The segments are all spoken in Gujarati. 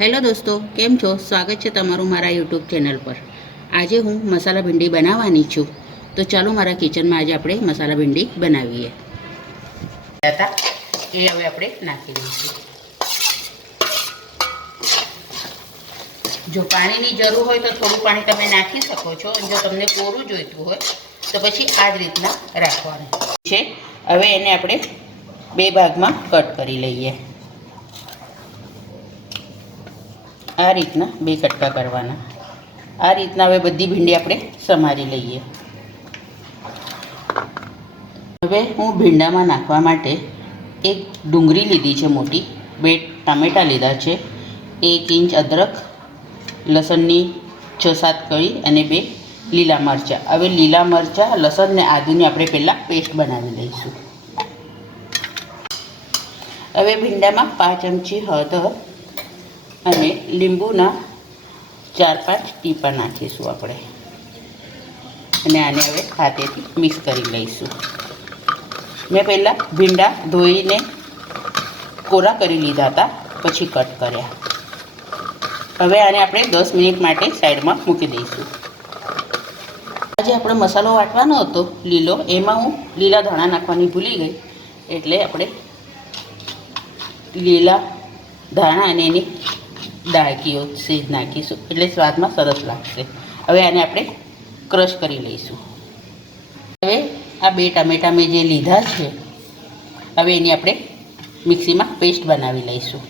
હેલો દોસ્તો, કેમ છો? સ્વાગત છે તમારું મારા યુટ્યુબ ચેનલ પર. આજે હું મસાલા ભીંડી બનાવવાની છું. તો ચાલો મારા કિચનમાં આજે આપણે મસાલા ભીંડી બનાવીએ. એ હવે આપણે નાખી દઈશું. જો પાણીની જરૂર હોય તો થોડું પાણી તમે નાખી શકો છો. અને જો તમને કોરું જોઈતું હોય તો પછી આ જ રીતના રાખવાનું છે. હવે એને આપણે બે ભાગમાં કટ કરી લઈએ. આ રીતના બે કટકા કરવાના. આ રીતના હવે બધી ભીંડી આપણે સમારી લઈએ. હવે હું ભીંડામાં નાખવા માટે એક ડુંગળી લીધી છે મોટી, 2 ટામેટાં લીધા છે, 1 ઇંચ અદરક, લસણની 6-7 કળી અને 2 લીલા મરચાં. હવે લીલા મરચાં, લસણ ને આદુની આપણે પહેલાં પેસ્ટ બનાવી લઈશું. હવે ભીંડામાં 5 ચમચી હળદર અને લીંબુના 4-5 ટીપા નાખીશું આપણે. અને આને હવે હાથેથી મિક્સ કરી લઈશું. મેં પહેલાં ભીંડા ધોઈને કોરા કરી લીધા હતા, પછી કટ કર્યા. હવે આને આપણે 10 મિનિટ માટે સાઈડમાં મૂકી દઈશું. આજે આપણે મસાલો વાટવાનો હતો લીલો, એમાં હું લીલા ધાણા નાખવાની ભૂલી ગઈ, એટલે આપણે લીલા ધાણા અને એની ડાળકીઓ સેજ નાખીશું, એટલે સ્વાદમાં સરસ લાગશે. હવે આને આપણે ક્રશ કરી લઈશું. હવે આ 2 ટામેટાં મેં જે લીધા છે, હવે એની આપણે મિક્સીમાં પેસ્ટ બનાવી લઈશું.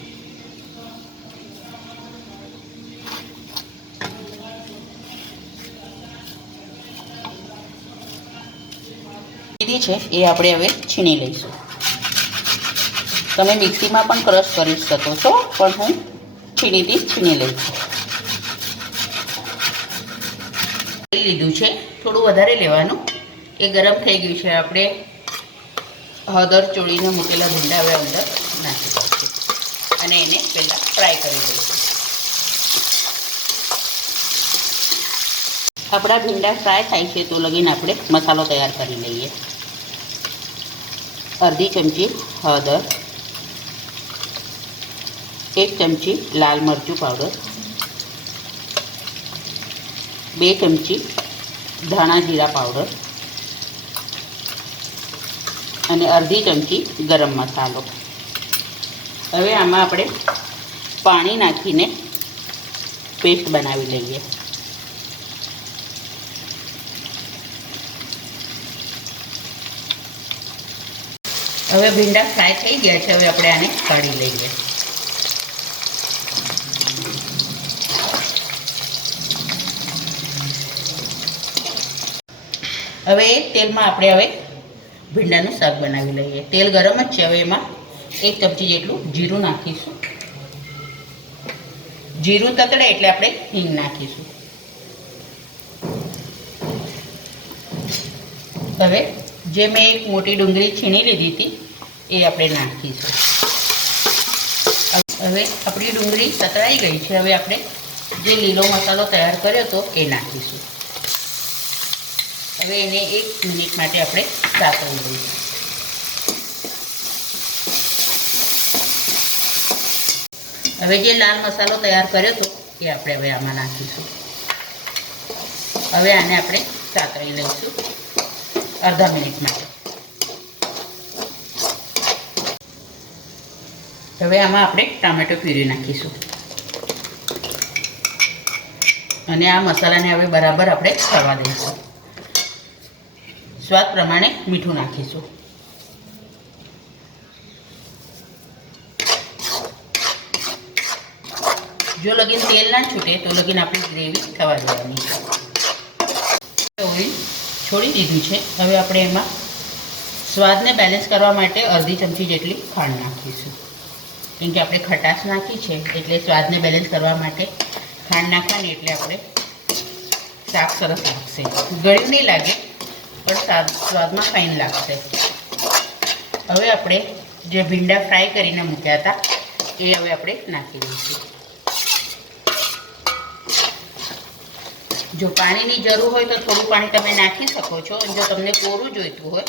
લીધી છે એ આપણે હવે છીણી લઈશું. તમે મિક્સીમાં પણ ક્રશ કરી શકો છો, પણ હું છીણીથી છીણી લઈશું. લીધું છે, થોડું વધારે લેવાનું. એ ગરમ થઈ ગયું છે. આપણે હળદર ચોળીને મૂકેલા ભીંડા હવે અંદર નાખી દઈશું અને એને પહેલાં ફ્રાય કરી લઈશું. આપણા ભીંડા ફ્રાય થાય છે તો લગીને આપણે મસાલો તૈયાર કરી લઈએ. અડધી ચમચી હળદર, 1 ચમચી લાલ મરચું પાવડર, 2 ચમચી ધાણા જીરા પાવડર અને અડધી ચમચી ગરમ મસાલો. હવે આમાં આપણે પાણી નાખીને પેસ્ટ બનાવી લઈએ. હવે ભીંડા ફ્રાય થઈ ગયા છે. હવે આપણે આને કાઢી લઈએ. હવે તેલમાં આપણે હવે ભીંડાનું શાક બનાવી લઈએ. તેલ ગરમ જ છે. હવે એમાં 1 ચમચી જેટલું જીરું નાખીશું. જીરું તતડે એટલે આપણે હિંગ નાખીશું. હવે જે મેં એક મોટી ડુંગળી છીણી લીધી હતી એ આપણે નાખીશું. હવે આપણી ડુંગળી તતડાઈ ગઈ છે. હવે આપણે જે લીલો મસાલો તૈયાર કર્યો હતો એ નાખીશું. હવે એને 1 મિનિટ માટે આપણે સાતળી લઈશું. હવે જે લાલ મસાલો તૈયાર કર્યો હતો એ આપણે હવે આમાં નાખીશું. હવે આને આપણે સાતળી લઈશું અડધા મિનિટ માટે. હવે આમાં આપણે ટામેટો પ્યુરી નાખીશું અને આ મસાલાને હવે બરાબર આપણે થવા દઈશું. સ્વાદ પ્રમાણે મીઠું નાખીશું. જો લગીન તેલ ના છૂટે તો લગીન આપણી ગ્રેવી થવા દેવાની છે. ઓઇલ છોડી દીધું છે. હવે આપણે એમાં સ્વાદને બેલેન્સ કરવા માટે અડધી ચમચી જેટલી ખાંડ નાખીશું. કેમ કે આપણે ખટાશ નાખી છે એટલે સ્વાદને બેલેન્સ કરવા માટે ખાંડ નાખવાની, એટલે આપણે શાક સરસ લાગશે. ગળ્યું નહીં લાગે પણ સ્વાદમાં ફાઇન લાગશે. હવે આપણે જે ભીંડા ફ્રાય કરીને મૂક્યા હતા એ હવે આપણે નાખી દઈશું. જો પાણીની જરૂર હોય તો થોડું પાણી તમે નાખી શકો છો. અને જો તમને કોરું જોઈતું હોય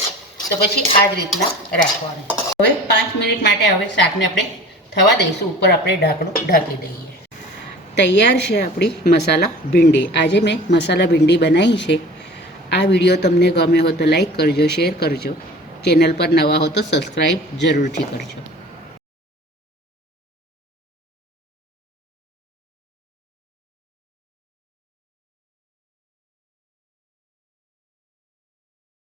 તો પછી આ જ રીતના રાખવાનું. હવે 5 મિનિટ માટે હવે શાકને આપણે થવા દઈશું. ઉપર આપણે ઢાંકણું ઢાંકી દઈએ. તૈયાર છે આપણી મસાલા ભીંડી. આજે મેં મસાલા ભીંડી બનાવી છે. આ વિડીયો તમને ગમે હો તો લાઈક કરજો, શેર કરજો. ચેનલ પર નવા હો તો સબસ્ક્રાઈબ જરૂરથી કરજો.